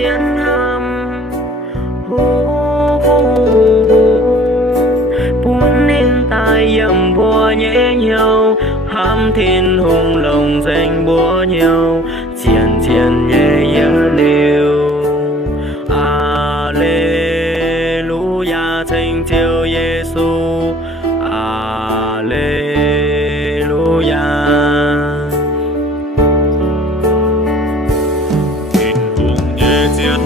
chiến hầm hu hu hu muốn nên tai dầm bùa nhẹ nhau hám thiên hùng lồng danh búa nhau chiến chiến nhẹ nhớ liều Alleluia thánh thiêu Giêsu Alleluia thiên hùng nhẹ chiến